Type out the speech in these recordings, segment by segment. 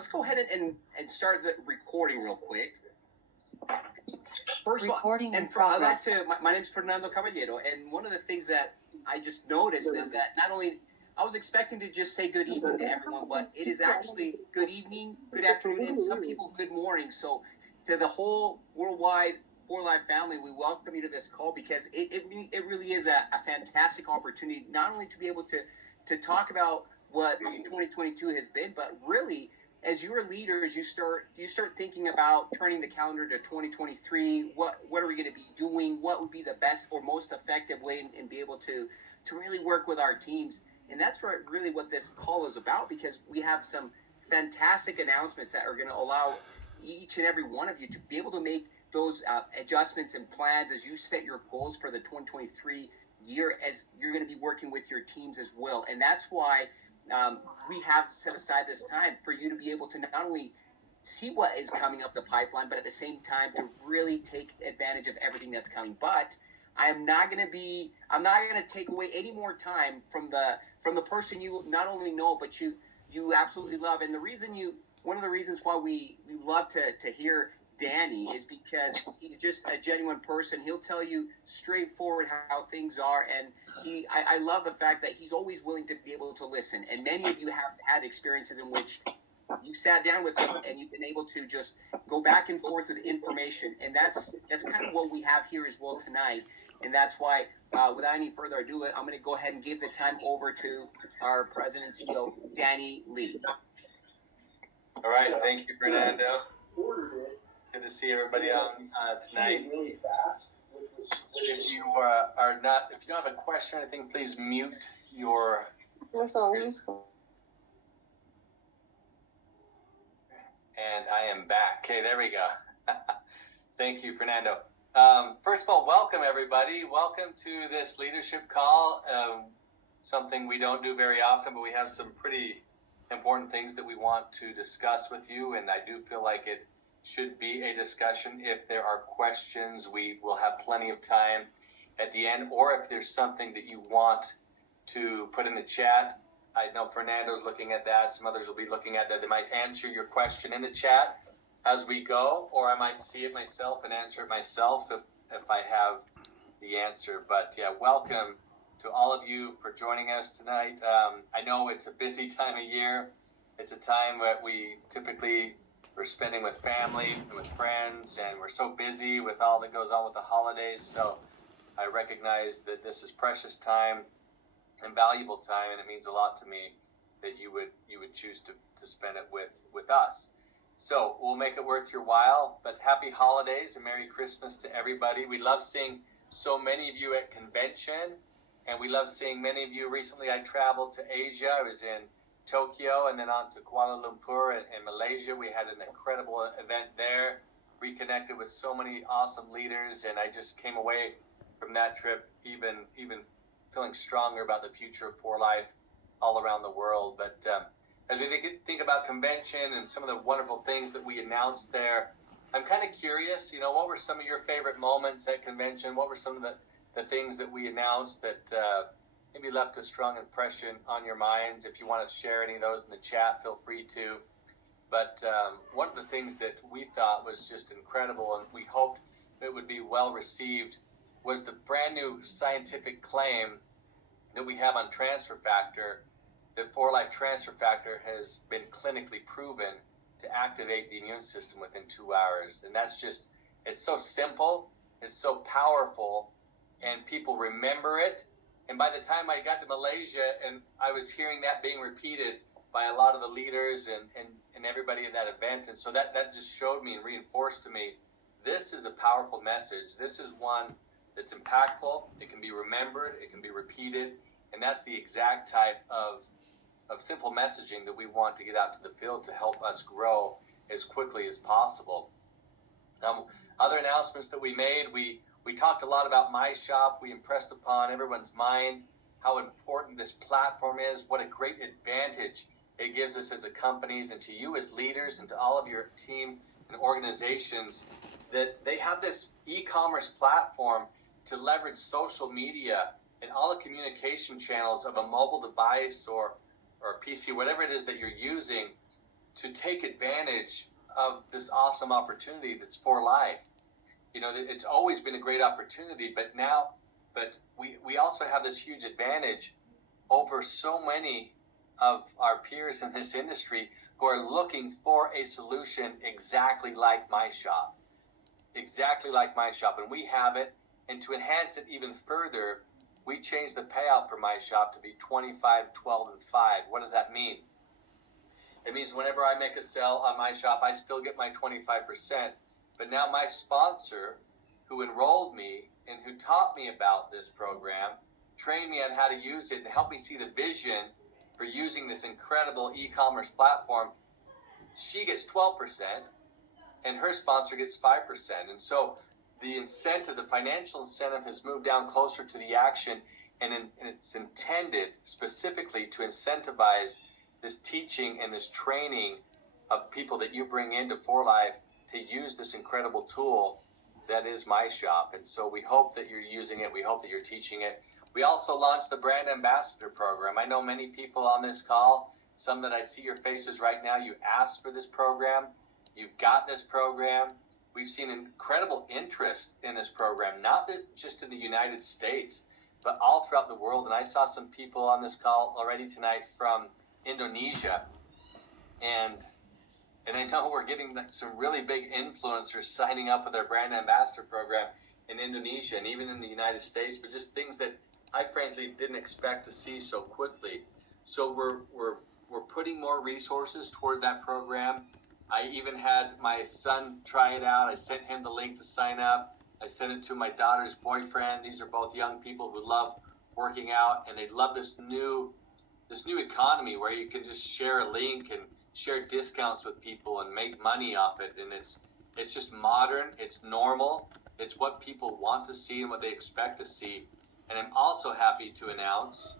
let's go ahead and start the recording real quick. First Recording of all, in progress. my name's Fernando Caballero, and one of the things that I just noticed is that not only I was expecting to just say good evening to everyone, but it is actually good evening, good afternoon, and some people good morning. So to the whole worldwide For Life family, we welcome you to this call because it really is a fantastic opportunity, not only to be able to talk about what 2022 has been, but really as your leaders, you start thinking about turning the calendar to 2023. What are we going to be doing? What would be the best or most effective way and be able to really work with our teams? And that's really what this call is about, because we have some fantastic announcements that are going to allow each and every one of you to be able to make those adjustments and plans as you set your goals for the 2023 year, as you're going to be working with your teams as well. And that's why we have set aside this time for you to be able to not only see what is coming up the pipeline, but at the same time to really take advantage of everything that's coming. But I'm not going to take away any more time from the person you not only know, but you absolutely love. And one of the reasons why we love to hear Danny is because he's just a genuine person. He'll tell you straightforward how things are, and I love the fact that he's always willing to be able to listen. And many of you have had experiences in which you sat down with him and you've been able to just go back and forth with information, and that's kind of what we have here as well tonight. And that's why, without any further ado, I'm going to go ahead and give the time over to our President and CEO, Danny Lee. All right, thank you, Fernando. Good to see everybody on tonight. Really fast. If you if you don't have a question or anything, please mute your phone. And I am back. Okay, there we go. Thank you, Fernando. First of all, welcome everybody. Welcome to this leadership call. Something we don't do very often, but we have some pretty important things that we want to discuss with you, and I do feel like it should be a discussion. If there are questions, we will have plenty of time at the end, or if there's something that you want to put in the chat. I know Fernando's looking at that. Some others will be looking at that. They might answer your question in the chat as we go, or I might see it myself and answer it myself if I have the answer. But yeah, welcome to all of you for joining us tonight. I know it's a busy time of year. It's a time that we're spending with family and with friends, and we're so busy with all that goes on with the holidays. So I recognize that this is precious time and valuable time, and it means a lot to me that you would choose to spend it with us. So we'll make it worth your while. But happy holidays and Merry Christmas to everybody. We love seeing so many of you at convention, and we love seeing many of you. Recently I traveled to Asia. I was in Tokyo and then on to Kuala Lumpur in Malaysia. We had an incredible event there, reconnected with so many awesome leaders, and I just came away from that trip even feeling stronger about the future of For Life all around the world. But as we think about convention and some of the wonderful things that we announced there, I'm kind of curious, what were some of your favorite moments at convention? What were some of the things that we announced that maybe left a strong impression on your minds? If you want to share any of those in the chat, feel free to. But one of the things that we thought was just incredible, and we hoped it would be well received, was the brand new scientific claim that we have on transfer factor. The For Life transfer factor has been clinically proven to activate the immune system within 2 hours. And that's just, it's so simple, it's so powerful, and people remember it. And by the time I got to Malaysia and I was hearing that being repeated by a lot of the leaders and everybody at that event, and so that just showed me and reinforced to me, this is a powerful message. This is one that's impactful, it can be remembered, it can be repeated, and that's the exact type of simple messaging that we want to get out to the field to help us grow as quickly as possible. Other announcements that we made, we talked a lot about My Shop. We impressed upon everyone's mind how important this platform is, what a great advantage it gives us as a companies and to you as leaders and to all of your team and organizations, that they have this e-commerce platform to leverage social media and all the communication channels of a mobile device or PC, whatever it is that you're using, to take advantage of this awesome opportunity that's for life. You know, it's always been a great opportunity, but we also have this huge advantage over so many of our peers in this industry who are looking for a solution exactly like my shop. Exactly like my shop. And we have it. And to enhance it even further, we changed the payout for my shop to be 25, 12, and 5. What does that mean? It means whenever I make a sale on my shop, I still get my 25%. But now my sponsor, who enrolled me and who taught me about this program, trained me on how to use it and helped me see the vision for using this incredible e-commerce platform, she gets 12% and her sponsor gets 5%. And so the incentive, the financial incentive has moved down closer to the action, and it's intended specifically to incentivize this teaching and this training of people that you bring into For Life to use this incredible tool that is my shop. And so we hope that you're using it. We hope that you're teaching it. We also launched the Brand Ambassador Program. I know many people on this call, some that I see your faces right now, you asked for this program. You've got this program. We've seen incredible interest in this program, not just in the United States, but all throughout the world. And I saw some people on this call already tonight from Indonesia. And I know we're getting some really big influencers signing up with our Brand Ambassador Program in Indonesia and even in the United States, but just things that I frankly didn't expect to see so quickly. So we're putting more resources toward that program. I even had my son try it out. I sent him the link to sign up. I sent it to my daughter's boyfriend. These are both young people who love working out, and they love this new economy where you can just share a link and share discounts with people and make money off it. And it's just modern. It's normal. It's what people want to see and what they expect to see. And I'm also happy to announce,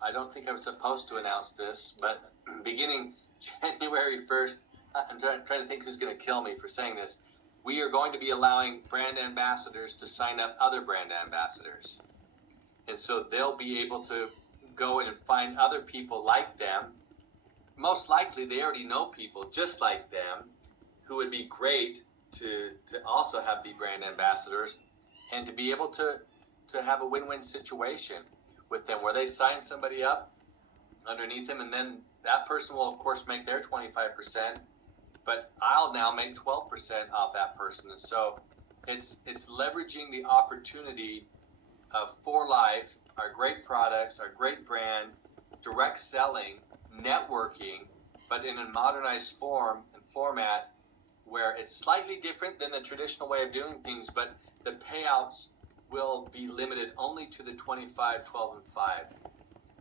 I don't think I was supposed to announce this, but beginning January 1st, I'm trying to think who's going to kill me for saying this. We are going to be allowing brand ambassadors to sign up other brand ambassadors. And so they'll be able to go and find other people like them. Most likely they already know people just like them who would be great to also be brand ambassadors, and to be able to have a win-win situation with them where they sign somebody up underneath them, and then that person will of course make their 25%, but I'll now make 12% off that person. And so it's leveraging the opportunity of For Life, our great products, our great brand, direct selling, networking, but in a modernized form and format where it's slightly different than the traditional way of doing things, but the payouts will be limited only to the 25, 12, and 5.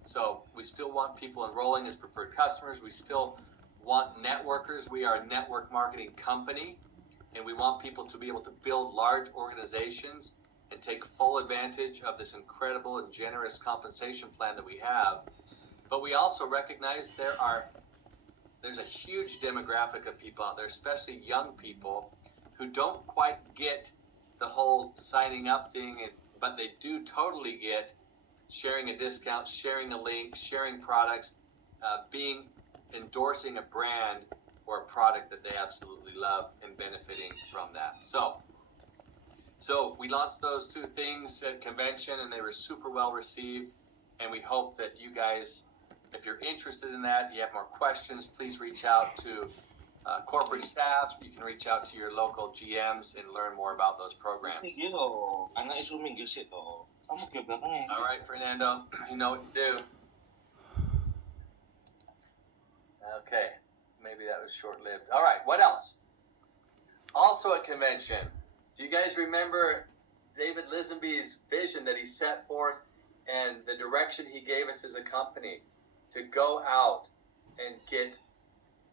So we still want people enrolling as preferred customers. We still want networkers. We are a network marketing company, and we want people to be able to build large organizations and take full advantage of this incredible and generous compensation plan that we have. But we also recognize there's a huge demographic of people out there, especially young people, who don't quite get the whole signing up thing, but they do totally get sharing a discount, sharing a link, sharing products, endorsing a brand or a product that they absolutely love and benefiting from that. So we launched those two things at convention, and they were super well received. And we hope that you guys, if you're interested in that, you have more questions, please reach out to corporate staff. You can reach out to your local GMs and learn more about those programs. All right, Fernando, you know what to do. Okay, maybe that was short-lived. All right, what else? Also at convention, do you guys remember David Lisenby's vision that he set forth and the direction he gave us as a company to go out and get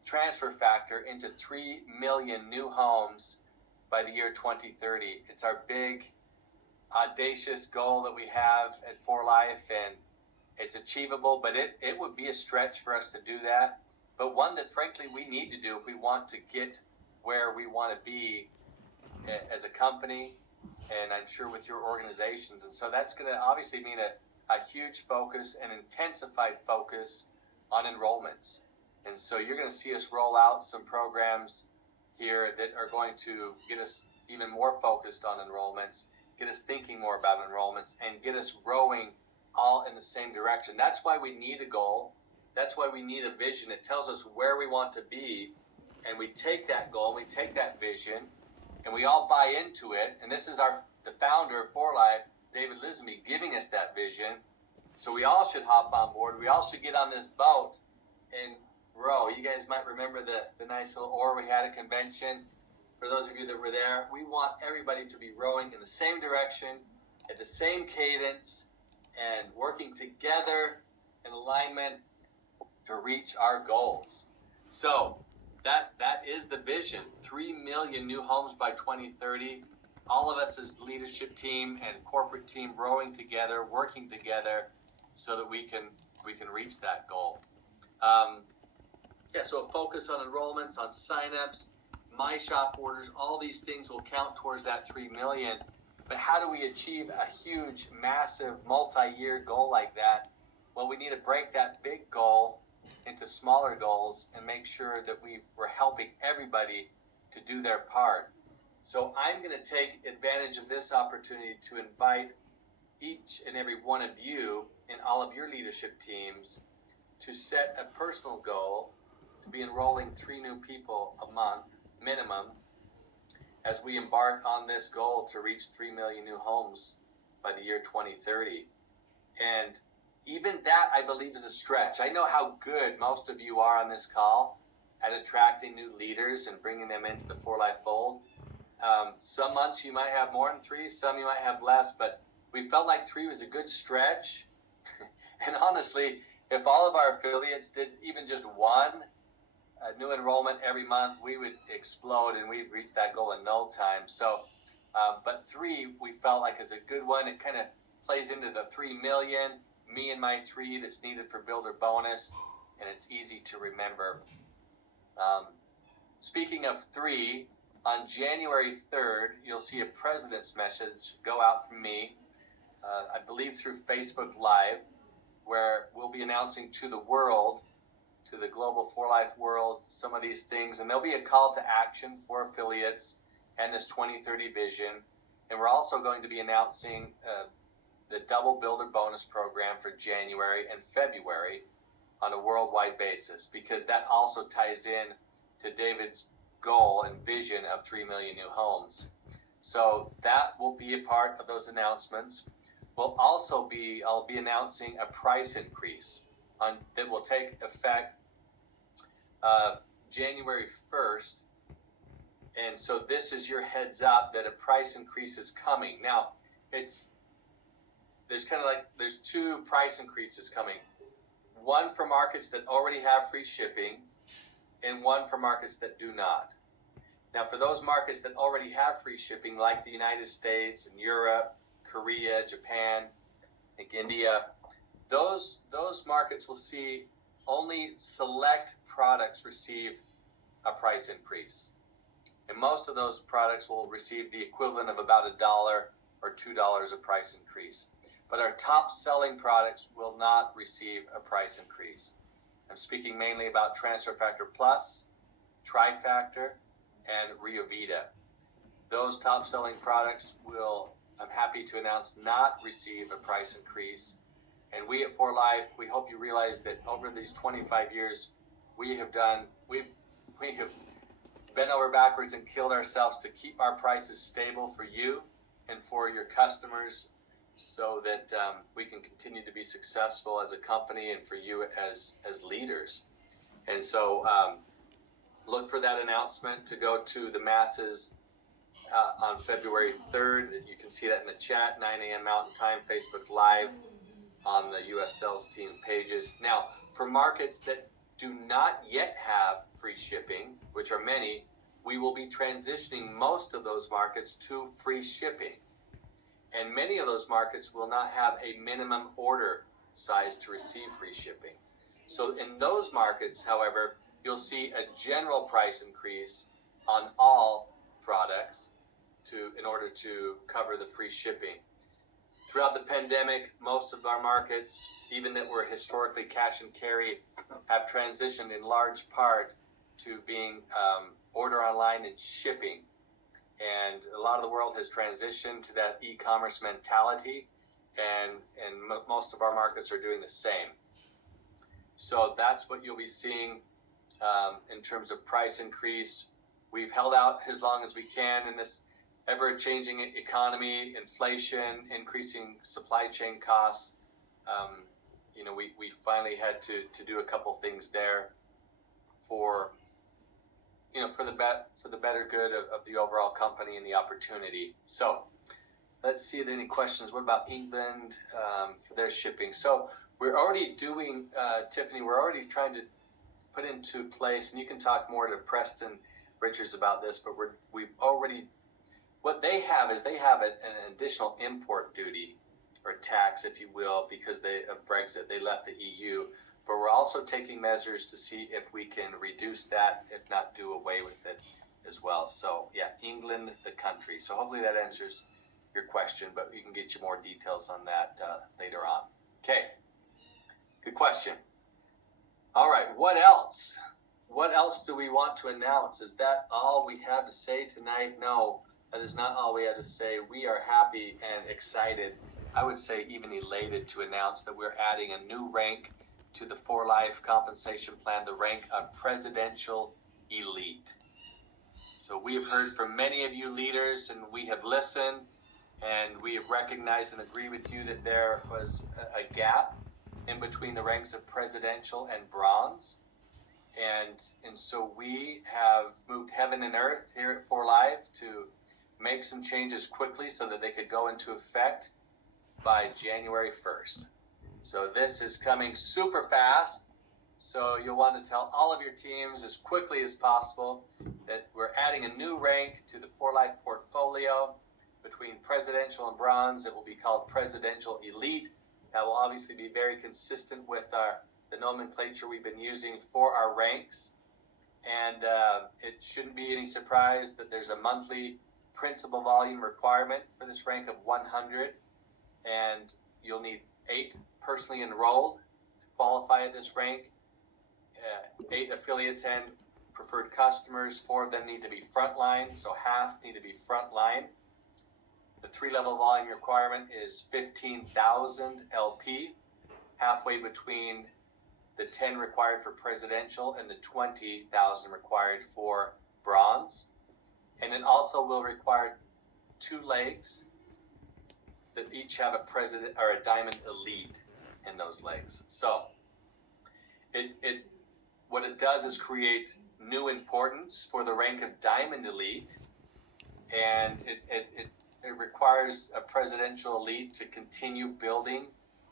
transfer factor into 3 million new homes by the year 2030? It's our big, audacious goal that we have at For Life, and it's achievable, but it would be a stretch for us to do that, but one that frankly we need to do if we want to get where we want to be as a company, and I'm sure with your organizations. And so that's going to obviously mean a huge focus, an intensified focus on enrollments. And so you're going to see us roll out some programs here that are going to get us even more focused on enrollments, get us thinking more about enrollments, and get us rowing all in the same direction. That's why we need a goal. That's why we need a vision. It tells us where we want to be, and we take that goal, we take that vision, and we all buy into it. And this is the founder of For Life, David Lismy, giving us that vision. So we all should hop on board. We all should get on this boat and row. You guys might remember the nice little oar we had at convention. For those of you that were there, we want everybody to be rowing in the same direction, at the same cadence, and working together in alignment to reach our goals. So that is the vision. 3 million new homes by 2030. All of us as leadership team and corporate team rowing together, working together, so that we can reach that goal. So focus on enrollments, on signups, my shop orders. All these things will count towards that 3 million. But how do we achieve a huge, massive, multi-year goal like that? Well, we need to break that big goal into smaller goals and make sure that we're helping everybody to do their part. So I'm going to take advantage of this opportunity to invite each and every one of you and all of your leadership teams to set a personal goal to be enrolling 3 new people a month minimum as we embark on this goal to reach 3 million new homes by the year 2030. And even that, I believe, is a stretch. I know how good most of you are on this call at attracting new leaders and bringing them into the For Life fold. Some months you might have more than 3, some you might have less, but we felt like 3 was a good stretch. And honestly, if all of our affiliates did even just 1 new enrollment every month, we would explode and we'd reach that goal in no time. So, but 3 we felt like is a good one. It kind of plays into the 3 million, me and my 3 that's needed for builder bonus, and it's easy to remember. Speaking of 3, on January 3rd, you'll see a president's message go out from me, I believe through Facebook Live, where we'll be announcing to the world, to the global For Life world, some of these things. And there'll be a call to action for affiliates and this 2030 vision. And we're also going to be announcing the double builder bonus program for January and February on a worldwide basis, because that also ties in to David's goal and vision of 3 million new homes. So that will be a part of those announcements. I'll be announcing a price increase that will take effect January 1st. And so this is your heads up that a price increase is coming. Now, there's 2 price increases coming. One for markets that already have free shipping, and one for markets that do not. Now, for those markets that already have free shipping, like the United States and Europe, Korea, Japan, I think India, those markets will see only select products receive a price increase. And most of those products will receive the equivalent of about $1 or $2 of price increase. But our top selling products will not receive a price increase. I'm speaking mainly about Transfer Factor Plus, Trifactor, and Rio Vita. Those top selling products will, I'm happy to announce, not receive a price increase. And we at For Life, we hope you realize that over these 25 years, we have bent over backwards and killed ourselves to keep our prices stable for you and for your customers, so that we can continue to be successful as a company and for you as leaders. And so look for that announcement to go to the masses on February 3rd. You can see that in the chat, 9 a.m. Mountain Time, Facebook Live, on the U.S. sales team pages. Now, for markets that do not yet have free shipping, which are many, we will be transitioning most of those markets to free shipping. And many of those markets will not have a minimum order size to receive free shipping. So in those markets, however, you'll see a general price increase on all products in order to cover the free shipping. throughout the pandemic, most of our markets, even that were historically cash and carry, have transitioned in large part to being order online and shipping. And a lot of the world has transitioned to that e-commerce mentality, and most of our markets are doing the same. So that's what you'll be seeing in terms of price increase. We've held out as long as we can in this ever-changing economy, inflation, increasing supply chain costs. We finally had to do a couple things there for the better good of the overall company and the opportunity. So let's see if there are any questions. What about England for their shipping? So we're already doing, Tiffany, we're already trying to put into place, and you can talk more to Preston Richards about this, but we've already, what they have is they have an additional import duty or tax, if you will, because of Brexit. They left the EU. But we're also taking measures to see if we can reduce that, if not do away with it as well. So yeah, England, the country. So hopefully that answers your question, but we can get you more details on that later on. Okay, good question. All right, what else? What else do we want to announce? Is that all we have to say tonight? No, that is not all we have to say. We are happy and excited, I would say even elated, to announce that we're adding a new rank to the For Life compensation plan, the rank of Presidential Elite. So we have heard from many of you leaders, and we have listened, and we have recognized and agree with you that there was a gap in between the ranks of Presidential and Bronze. And so we have moved heaven and earth here at For Life to make some changes quickly so that they could go into effect by January 1st. So this is coming super fast. So you'll want to tell all of your teams as quickly as possible that we're adding a new rank to the For Life portfolio between Presidential and Bronze. It will be called Presidential Elite. That will obviously be very consistent with the nomenclature we've been using for our ranks. And it shouldn't be any surprise that there's a monthly principal volume requirement for this rank of 100. And you'll need 8 personally enrolled to qualify at this rank, 8 affiliates and preferred customers. 4 of them need to be frontline, so half need to be frontline. The 3-level volume requirement is 15,000 LP, halfway between the 10 required for Presidential and the 20,000 required for Bronze. And it also will require 2 legs that each have a President or a Diamond Elite in those legs. So what it does is create new importance for the rank of Diamond Elite, and it requires a Presidential Elite to continue building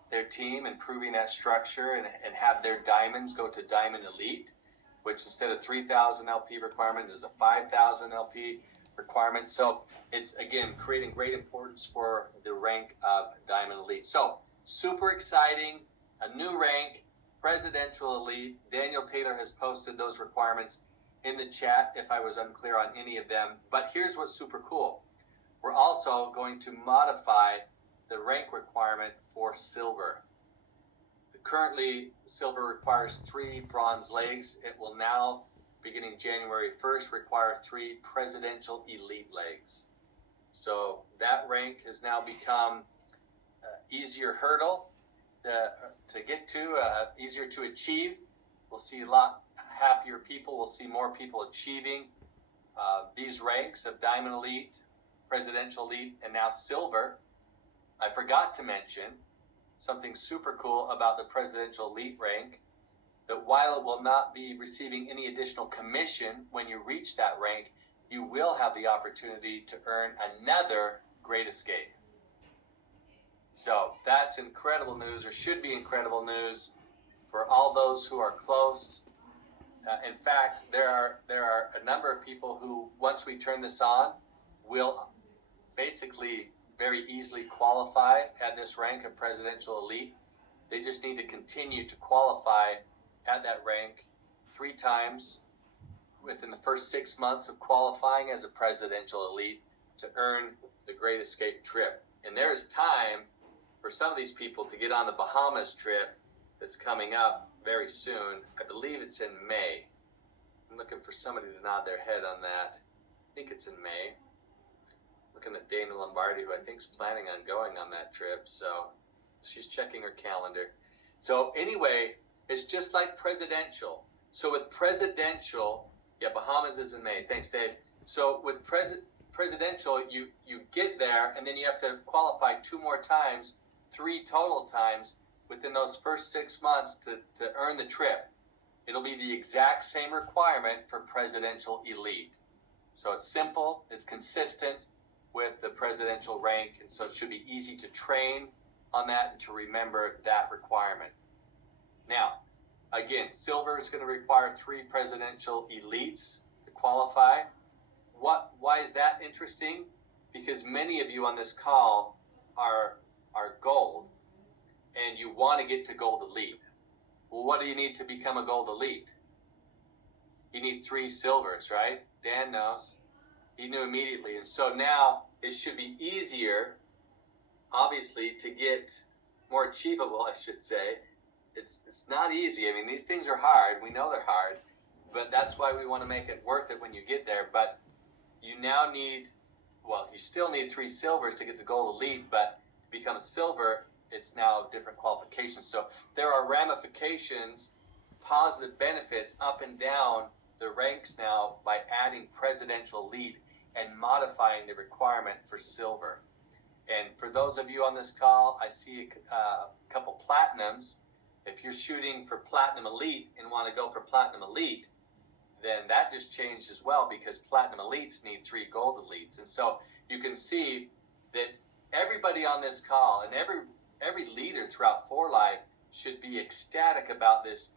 their team, improving that structure, and have their diamonds go to Diamond Elite, which instead of 3,000 LP requirement is a 5,000 LP requirement. So it's, again, creating great importance for the rank of Diamond Elite. So super exciting, a new rank, Presidential Elite. Daniel Taylor has posted those requirements in the chat if I was unclear on any of them. But here's what's super cool. We're also going to modify the rank requirement for silver. Currently, silver requires 3 bronze legs. It will now, beginning January 1st, require 3 Presidential Elite legs. So that rank has now become easier hurdle to get to, easier to achieve. We'll see a lot happier people. We'll see more people achieving these ranks of Diamond Elite, Presidential Elite, and now silver. I forgot to mention something super cool about the Presidential Elite rank, that while it will not be receiving any additional commission when you reach that rank, you will have the opportunity to earn another Great Escape. So that's incredible news, or should be incredible news, for all those who are close. In fact, there are a number of people who, once we turn this on, will basically very easily qualify at this rank of Presidential Elite. They just need to continue to qualify at that rank 3 times within the first 6 months of qualifying as a Presidential Elite to earn the Great Escape trip. And there is time for some of these people to get on the Bahamas trip that's coming up very soon. I believe it's in May. I'm looking for somebody to nod their head on that. I think it's in May. Looking at Dana Lombardi, who I think is planning on going on that trip. So she's checking her calendar. So anyway, it's just like presidential. So with presidential, yeah, Bahamas is in May. Thanks, Dave. So with presidential, you get there, and then you have to qualify 2 more times, 3 total times within those first 6 months to earn the trip. It'll be the exact same requirement for presidential elite. So it's simple, it's consistent with the presidential rank, and so it should be easy to train on that and to remember that requirement. Now, again, silver is going to require 3 presidential elites to qualify. Why is that interesting? Because many of you on this call are gold, and you want to get to gold elite. Well, what do you need to become a gold elite? You need 3 silvers, right? Dan knows. He knew immediately. And so now it should be easier, obviously, to get more achievable, I should say. It's not easy. I mean, these things are hard. We know they're hard, but that's why we want to make it worth it when you get there. But you now need, well, you still need 3 silvers to get to gold elite, but to become a silver, it's now different qualifications. So there are ramifications, positive benefits up and down the ranks now by adding presidential elite and modifying the requirement for silver. And for those of you on this call, I see a couple platinums. If you're shooting for platinum elite and want to go for platinum elite, then that just changed as well, because platinum elites need 3 gold elites. And so you can see that everybody on this call and every leader throughout 4Life should be ecstatic about this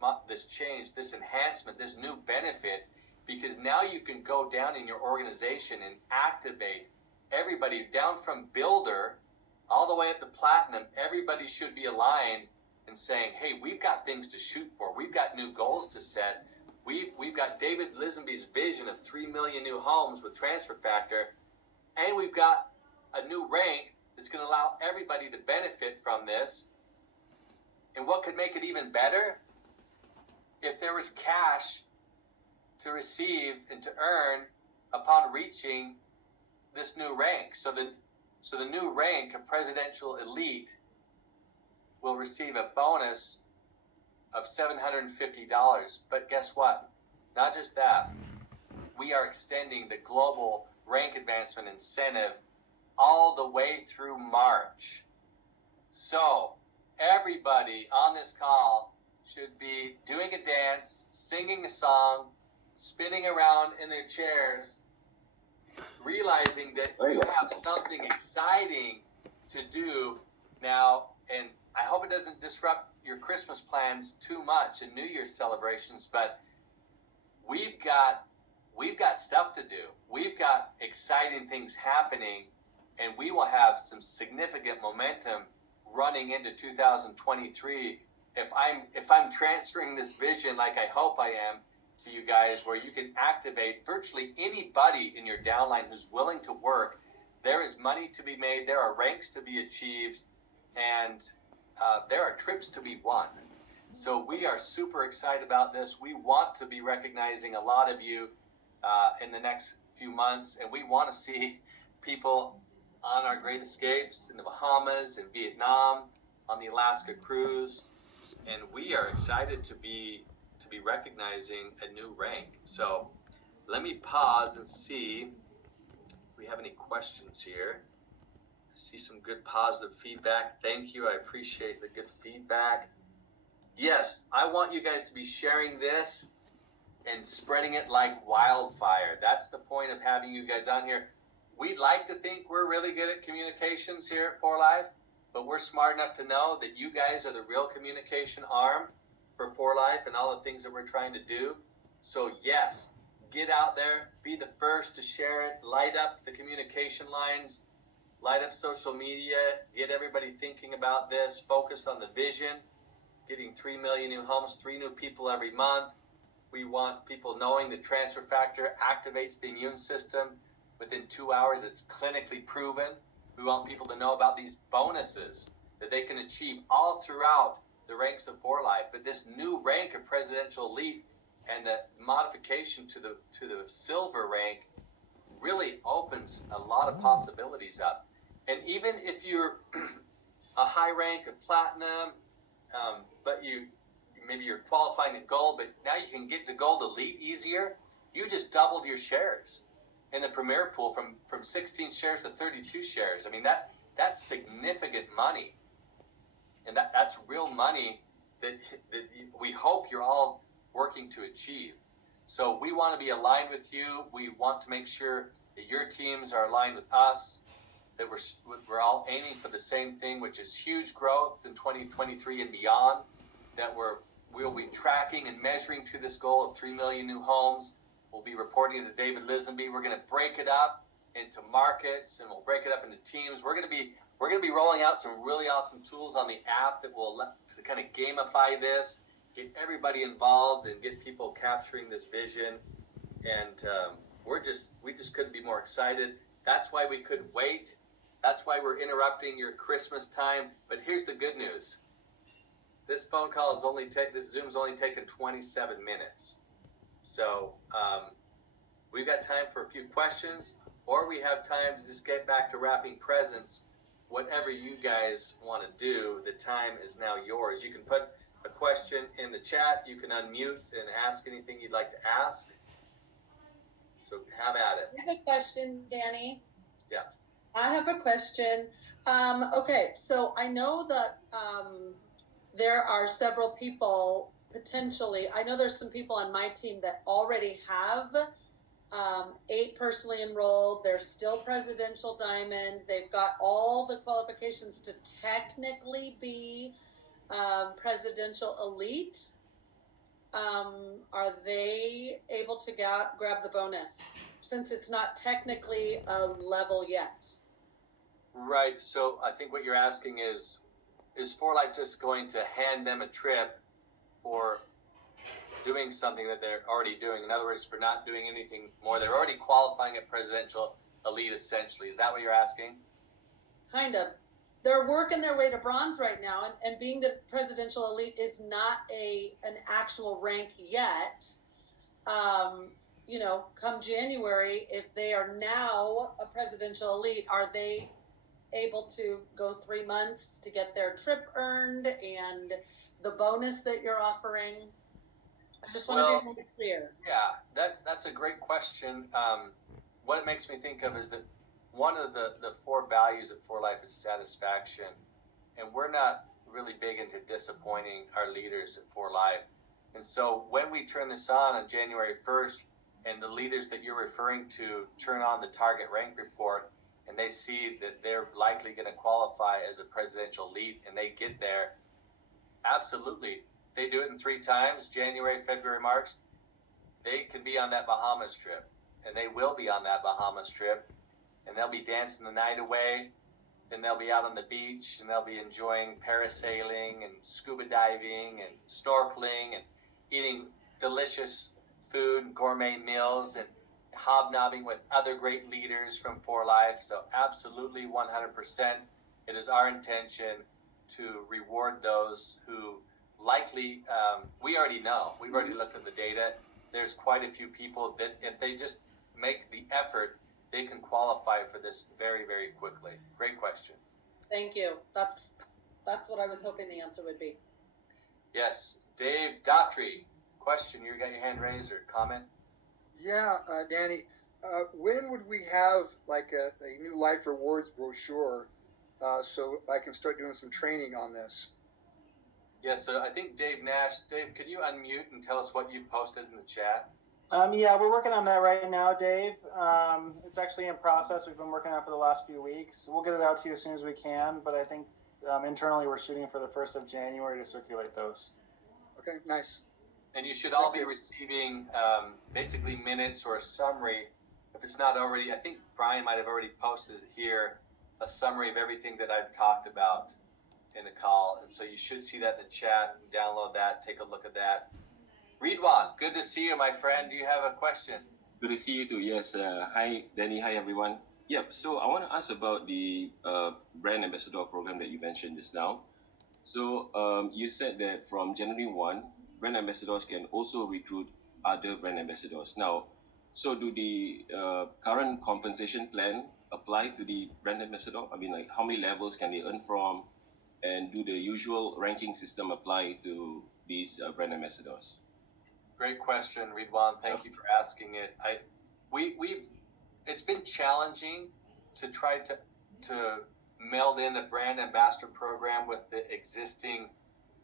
change, this enhancement, this new benefit, because now you can go down in your organization and activate everybody down from builder all the way up to platinum. Everybody should be aligned and saying, hey, we've got things to shoot for. We've got new goals to set. We've got David Lisenby's vision of 3 million new homes with transfer factor, and we've got a new rank that's going to allow everybody to benefit from this. And what could make it even better? If there was cash to receive and to earn upon reaching this new rank. So the new rank of presidential elite will receive a bonus of $750. But guess what? Not just that. We are extending the global rank advancement incentive all the way through March. So everybody on this call should be doing a dance, singing a song, spinning around in their chairs, realizing that you have something exciting to do now. And I hope it doesn't disrupt your Christmas plans too much and New Year's celebrations, but we've got stuff to do. We've got exciting things happening, and we will have some significant momentum running into 2023 if I'm transferring this vision like I hope I am to you guys, where you can activate virtually anybody in your downline who's willing to work. There is money to be made, there are ranks to be achieved, and there are trips to be won. So we are super excited about this. We want to be recognizing a lot of you in the next few months, and we want to see people on our Great Escapes in the Bahamas and Vietnam, on the Alaska cruise, and we are excited to be recognizing a new rank. So let me pause and see if we have any questions here. I see some good positive feedback. Thank you. I appreciate the good feedback. Yes, I want you guys to be sharing this and spreading it like wildfire. That's the point of having you guys on here. We'd like to think we're really good at communications here at 4Life, but we're smart enough to know that you guys are the real communication arm for 4Life and all the things that we're trying to do. So yes, get out there, be the first to share it, light up the communication lines, light up social media, get everybody thinking about this, focus on the vision, getting 3 million new homes, 3 new people every month. We want people knowing that transfer factor activates the immune system within 2 hours. It's clinically proven. We want people to know about these bonuses that they can achieve all throughout the ranks of For Life. But this new rank of Presidential Elite and the modification to the silver rank really opens a lot of possibilities up. And even if you're a high rank of platinum, but maybe you're qualifying at gold, but now you can get to gold elite easier, you just doubled your shares in the premier pool from 16 shares to 32 shares. I mean, that's significant money. And that's real money that we hope you're all working to achieve. So we want to be aligned with you. We want to make sure that your teams are aligned with us, that we're all aiming for the same thing, which is huge growth in 2023 and beyond, that we'll be tracking and measuring to this goal of 3 million new homes. We'll be reporting to David Lisenby. We're going to break it up into markets, and we'll break it up into teams. We're going to be rolling out some really awesome tools on the app that will to kind of gamify this, get everybody involved, and get people capturing this vision. And we just couldn't be more excited. That's why we couldn't wait. That's why we're interrupting your Christmas time. But here's the good news. This phone call this Zoom's only taken 27 minutes. So we've got time for a few questions, or we have time to just get back to wrapping presents. Whatever you guys want to do, the time is now yours. You can put a question in the chat. You can unmute and ask anything you'd like to ask. So have at it. I have a question, Danny. Yeah. I have a question. Okay, so I know that there are several people potentially. I know there's some people on my team that already have 8 personally enrolled. They're still Presidential Diamond. They've got all the qualifications to technically be Presidential Elite. Are they able to grab the bonus since it's not technically a level yet? Right. So I think what you're asking is For Life just going to hand them a trip for doing something that they're already doing? In other words, for not doing anything more. They're already qualifying at Presidential Elite, essentially. Is that what you're asking? Kind of. They're working their way to bronze right now, and being the Presidential Elite is not an actual rank yet. Come January, if they are now a Presidential Elite, are they able to go 3 months to get their trip earned and the bonus that you're offering? I just want to be really clear. Yeah, that's a great question. What it makes me think of is that one of the 4 values of For Life is satisfaction, and we're not really big into disappointing our leaders at For Life. And so when we turn this on January 1st, and the leaders that you're referring to turn on the target rank report, and they see that they're likely going to qualify as a Presidential Elite, and they get there, absolutely. They do it in 3 times, January, February, March, they can be on that Bahamas trip, and they will be on that Bahamas trip, and they'll be dancing the night away, then they'll be out on the beach, and they'll be enjoying parasailing and scuba diving and snorkeling and eating delicious food, gourmet meals, and hobnobbing with other great leaders from For Life. So absolutely 100%, it is our intention to reward those who likely, we already know, we've already looked at the data. There's quite a few people that if they just make the effort, they can qualify for this very, very quickly. Great question. Thank you. That's what I was hoping the answer would be. Yes, Dave Daughtry, question. You got your hand raised or comment? Yeah, Danny, when would we have like a new Life Rewards brochure so I can start doing some training on this? Yeah, so I think Dave Nash. Dave, could you unmute and tell us what you posted in the chat? Yeah, we're working on that right now, Dave. It's actually in process. We've been working on it for the last few weeks. We'll get it out to you as soon as we can, but I think internally we're shooting for the 1st of January to circulate those. Okay, nice. And you should all be receiving basically minutes or a summary. If it's not already, I think Brian might have already posted here a summary of everything that I've talked about in the call. And so you should see that in the chat and download that, take a look at that. Ridwan, good to see you, my friend. Do you have a question? Good to see you too. Yes. Hi, Danny. Hi, everyone. Yep. So I want to ask about the brand ambassador program that you mentioned just now. So you said that from January 1, brand ambassadors can also recruit other brand ambassadors. Now, so do the current compensation plan apply to the brand ambassador? I mean, like how many levels can they earn from? And do the usual ranking system apply to these brand ambassadors? Great question, Ridwan. Thank you for asking it. We've it's been challenging to try to meld in the brand ambassador program with the existing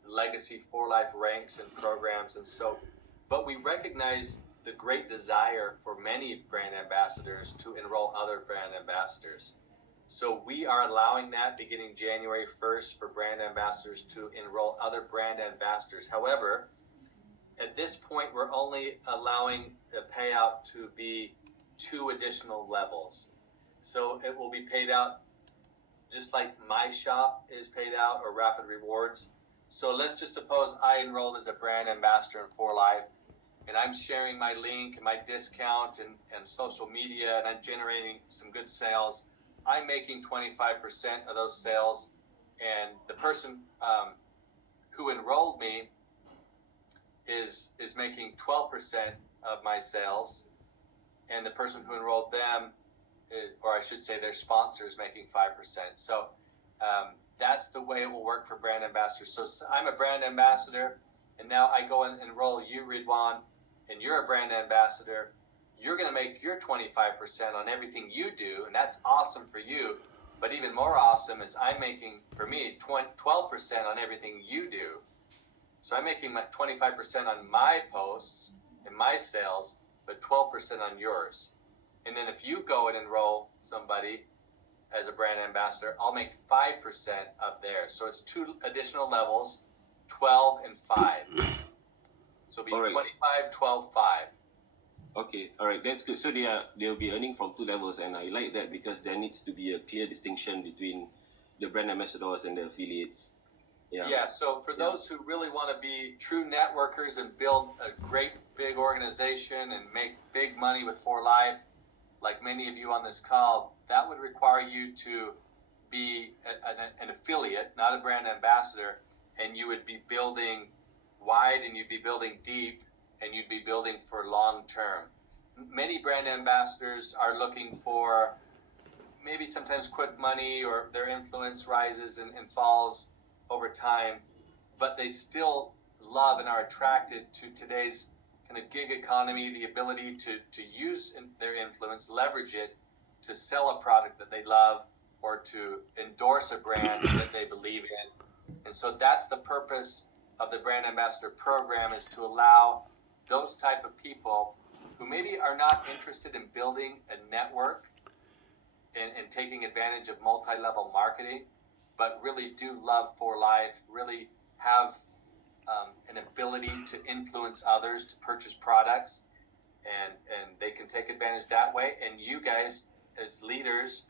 legacy for life ranks and programs, and so, but we recognize the great desire for many brand ambassadors to enroll other brand ambassadors. So we are allowing that beginning January 1st for brand ambassadors to enroll other brand ambassadors. However, at this point, we're only allowing the payout to be 2 additional levels. So it will be paid out just like My Shop is paid out or Rapid Rewards. So let's just suppose I enrolled as a brand ambassador in For Life, and I'm sharing my link and my discount and social media, and I'm generating some good sales. I'm making 25% of those sales, and the person who enrolled me is making 12% of my sales, and the person who enrolled them, or I should say their sponsor, is making 5%. So that's the way it will work for brand ambassadors. So I'm a brand ambassador, and now I go and enroll you, Ridwan, and you're a brand ambassador. You're going to make your 25% on everything you do, and that's awesome for you. But even more awesome is I'm making, for me, 12% on everything you do. So I'm making my 25% on my posts and my sales, but 12% on yours. And then if you go and enroll somebody as a brand ambassador, I'll make 5% of theirs. So it's 2 additional levels, 12 and 5. So it'll be All right. 25, 12, 5. Okay, all right, that's good. So they'll be earning from 2 levels, and I like that because there needs to be a clear distinction between the brand ambassadors and the affiliates. Yeah, so for those who really want to be true networkers and build a great big organization and make big money with For Life, like many of you on this call, that would require you to be an affiliate, not a brand ambassador, and you would be building wide and you'd be building deep and you'd be building for long term. Many brand ambassadors are looking for maybe sometimes quick money, or their influence rises and falls over time, but they still love and are attracted to today's kind of gig economy, the ability to use their influence, leverage it to sell a product that they love or to endorse a brand that they believe in. And so that's the purpose of the brand ambassador program, is to allow those type of people who maybe are not interested in building a network and taking advantage of multi-level marketing, but really do love For Life, really have an ability to influence others to purchase products, and they can take advantage that way. And you guys, as leaders,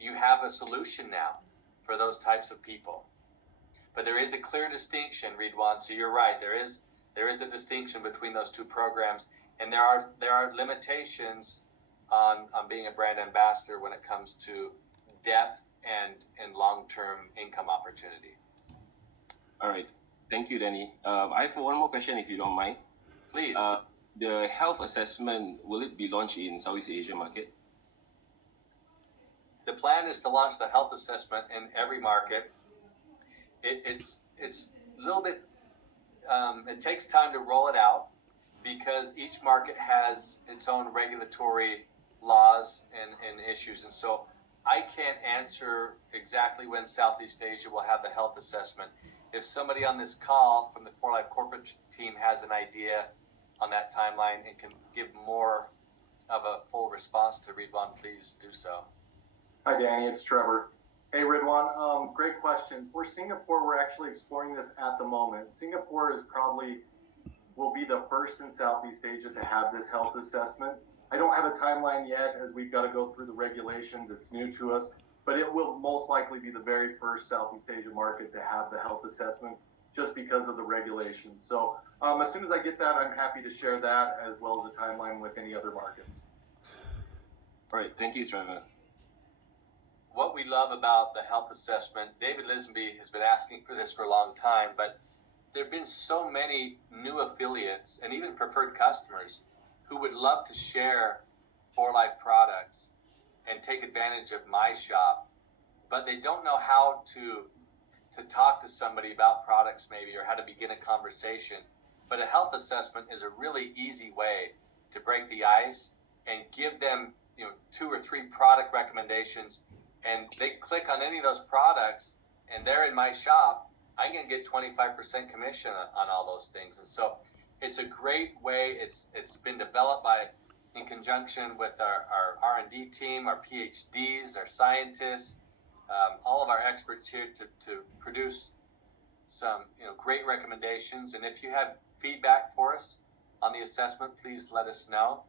you have a solution now for those types of people. But there is a clear distinction, Ridwan. So you're right. There is a distinction between those 2 programs, and there are limitations on being a brand ambassador when it comes to depth and long-term income opportunity. All right, thank you, Danny. I have one more question, if you don't mind. Please. The health assessment, will it be launched in Southeast Asia market? The plan is to launch the health assessment in every market. It's a little bit, it takes time to roll it out because each market has its own regulatory laws and issues. And so I can't answer exactly when Southeast Asia will have the health assessment. If somebody on this call from the For Life corporate team has an idea on that timeline and can give more of a full response to Ridwan, please do so. Hi, Danny. It's Trevor. Hey, Ridwan. Great question. For Singapore, we're actually exploring this at the moment. Singapore will be the first in Southeast Asia to have this health assessment. I don't have a timeline yet, as we've got to go through the regulations. It's new to us, but it will most likely be the very first Southeast Asia market to have the health assessment, just because of the regulations. So as soon as I get that, I'm happy to share that, as well as a timeline with any other markets. All right, thank you, Trevor. What we love about the health assessment, David Lisenby has been asking for this for a long time, but there have been so many new affiliates and even preferred customers who would love to share For Life products and take advantage of my shop, but they don't know how to talk to somebody about products maybe, or how to begin a conversation. But a health assessment is a really easy way to break the ice and give them, 2 or 3 product recommendations, and they click on any of those products and they're in my shop. I can get 25% commission on all those things. And so it's a great way. It's been developed in conjunction with our R&D team, our PhDs, our scientists, all of our experts here to produce some great recommendations. And if you have feedback for us on the assessment, please let us know.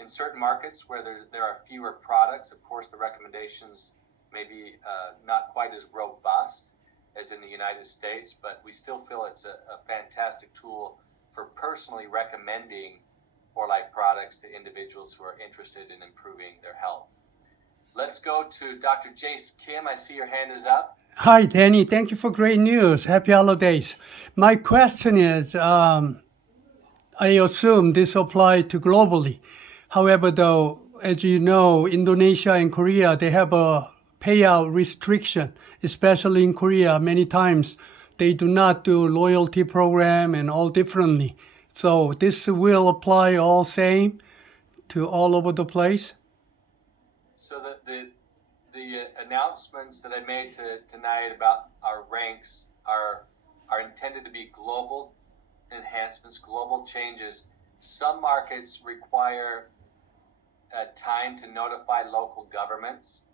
In certain markets where there are fewer products, of course, the recommendations may be not quite as robust as in the United States, but we still feel it's a fantastic tool for personally recommending For Life products to individuals who are interested in improving their health. Let's go to Dr. Jace Kim. I see your hand is up. Hi, Danny. Thank you for great news. Happy holidays. My question is, I assume this applies to globally. However, though, as you know, Indonesia and Korea, they have a payout restriction, especially in Korea. Many times they do not do loyalty program and all differently. So this will apply all same to all over the place? So the announcements that I made tonight about our ranks are intended to be global enhancements, global changes. Some markets require time to notify local governments.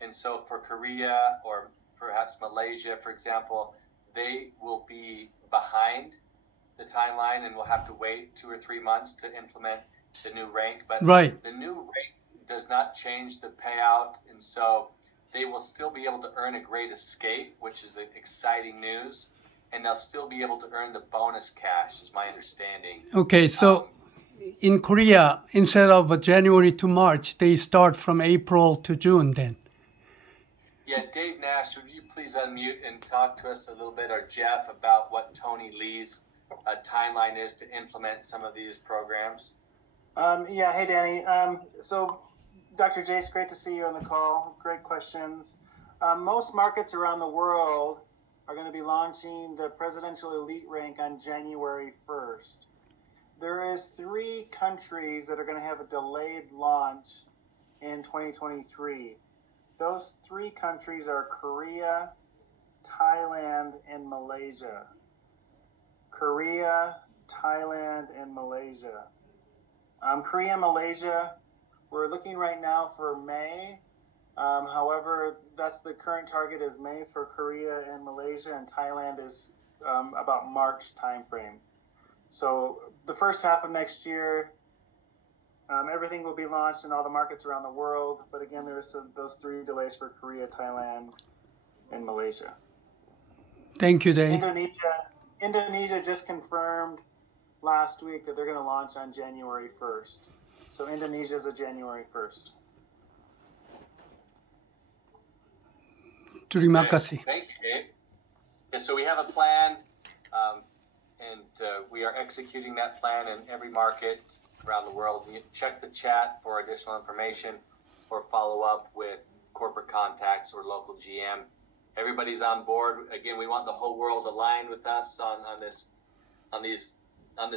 And so for Korea or perhaps Malaysia, for example, they will be behind the timeline and will have to wait 2 or 3 months to implement the new rank. But Right. the new rank does not change the payout. And so they will still be able to earn a great escape, which is the exciting news. And they'll still be able to earn the bonus cash, is my understanding. Okay, so in Korea, instead of January to March, they start from April to June then. Yeah, Dave Nash, would you please unmute and talk to us a little bit, or Jeff, about what Tony Lee's timeline is to implement some of these programs? Yeah, hey, Danny. So, Dr. Jace, great to see you on the call. Great questions. Most markets around the world are going to be launching the Presidential Elite rank on January 1st. There is 3 countries that are going to have a delayed launch in 2023. Those 3 countries are Korea, Thailand, and Malaysia. Korea, Thailand, and Malaysia. Korea and Malaysia, we're looking right now for May. However, that's the current target is May for Korea and Malaysia, and Thailand is about March timeframe. So the first half of next year, everything will be launched in all the markets around the world. But again, there's those 3 delays for Korea, Thailand, and Malaysia. Thank you, Dave. Indonesia just confirmed last week that they're going to launch on January 1st. So Indonesia is a January 1st. Terima kasih. Thank you, Dave. Yeah, so we have a plan, and we are executing that plan in every market around the world. You check the chat for additional information or follow up with corporate contacts or local GM. Everybody's on board. Again, we want the whole world aligned with us on this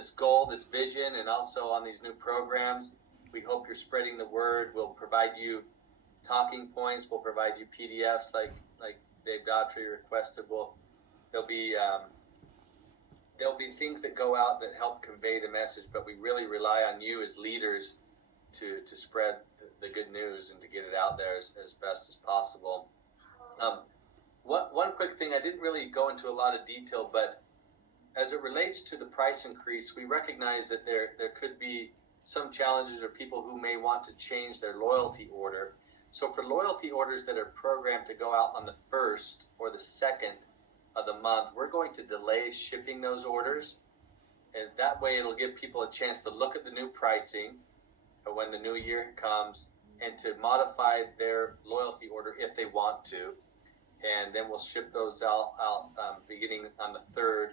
goal, this vision, and also on these new programs. We hope you're spreading the word. We'll provide you talking points. We'll provide you PDFs like Dave Daughtry requested. There'll be things that go out that help convey the message, but we really rely on you as leaders to spread the good news and to get it out there as best as possible. One quick thing, I didn't really go into a lot of detail, but as it relates to the price increase, we recognize that there could be some challenges or people who may want to change their loyalty order. So for loyalty orders that are programmed to go out on the 1st or the 2nd of the month, we're going to delay shipping those orders. And that way it'll give people a chance to look at the new pricing when the new year comes and to modify their loyalty order if they want to. And then we'll ship those out beginning on the 3rd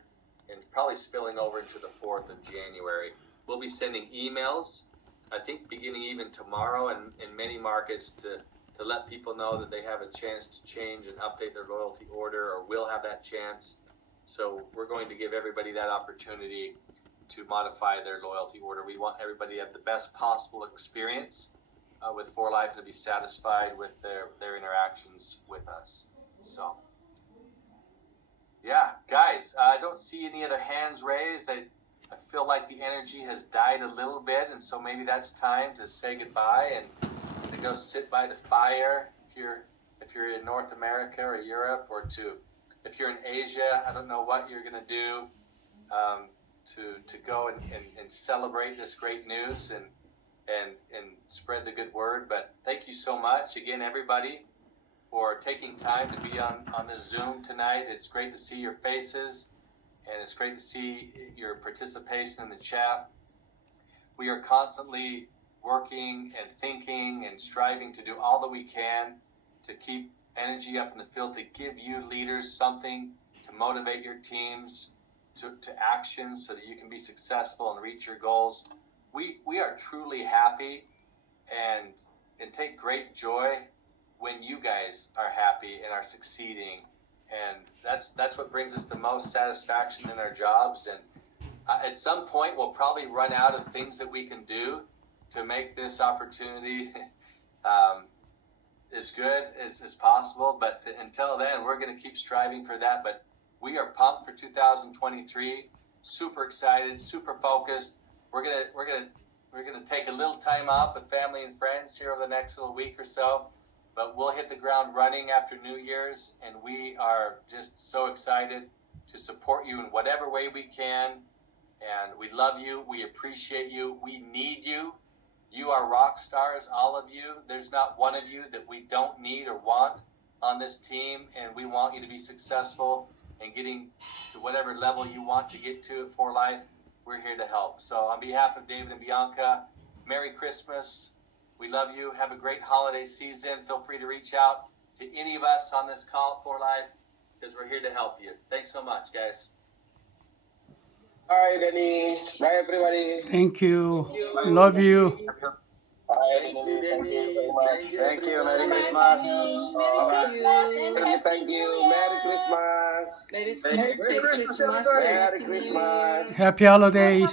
and probably spilling over into the 4th of January. We'll be sending emails, I think beginning even tomorrow in many markets to let people know that they have a chance to change and update their loyalty order, or will have that chance. So we're going to give everybody that opportunity to modify their loyalty order. We want everybody to have the best possible experience with For Life and to be satisfied with their interactions with us. So, yeah, guys, I don't see any other hands raised. I feel like the energy has died a little bit, and so maybe that's time to say goodbye and to go sit by the fire if you're in North America or Europe, or if you're in Asia. I don't know what you're gonna do to go and celebrate this great news and spread the good word. But thank you so much again, everybody, for taking time to be on this Zoom tonight. It's great to see your faces, and it's great to see your participation in the chat. We are constantly working and thinking and striving to do all that we can to keep energy up in the field, to give you leaders something to motivate your teams to action so that you can be successful and reach your goals. We are truly happy and take great joy when you guys are happy and are succeeding, and that's what brings us the most satisfaction in our jobs. And at some point we'll probably run out of things that we can do to make this opportunity as good as possible, but until then we're going to keep striving for that. But we are pumped for 2023, super excited, super focused. We're gonna take a little time off with family and friends here over the next little week or so, but we'll hit the ground running after New Year's, and we are just so excited to support you in whatever way we can. And we love you, we appreciate you, we need you. You are rock stars, all of you. There's not one of you that we don't need or want on this team, and we want you to be successful and getting to whatever level you want to get to at For Life. We're here to help. So on behalf of David and Bianca, Merry Christmas. We love you. Have a great holiday season. Feel free to reach out to any of us on this call, For Life, because we're here to help you. Thanks so much, guys. All right, Danny. Bye, everybody. Thank you. Love you. Bye, Danny. Thank you very much. Thank you. Merry Bye-bye, Christmas. Danny. Merry Christmas. Thank you. Merry Christmas. Merry Christmas. Merry Christmas, everybody. Merry Christmas. Happy holidays.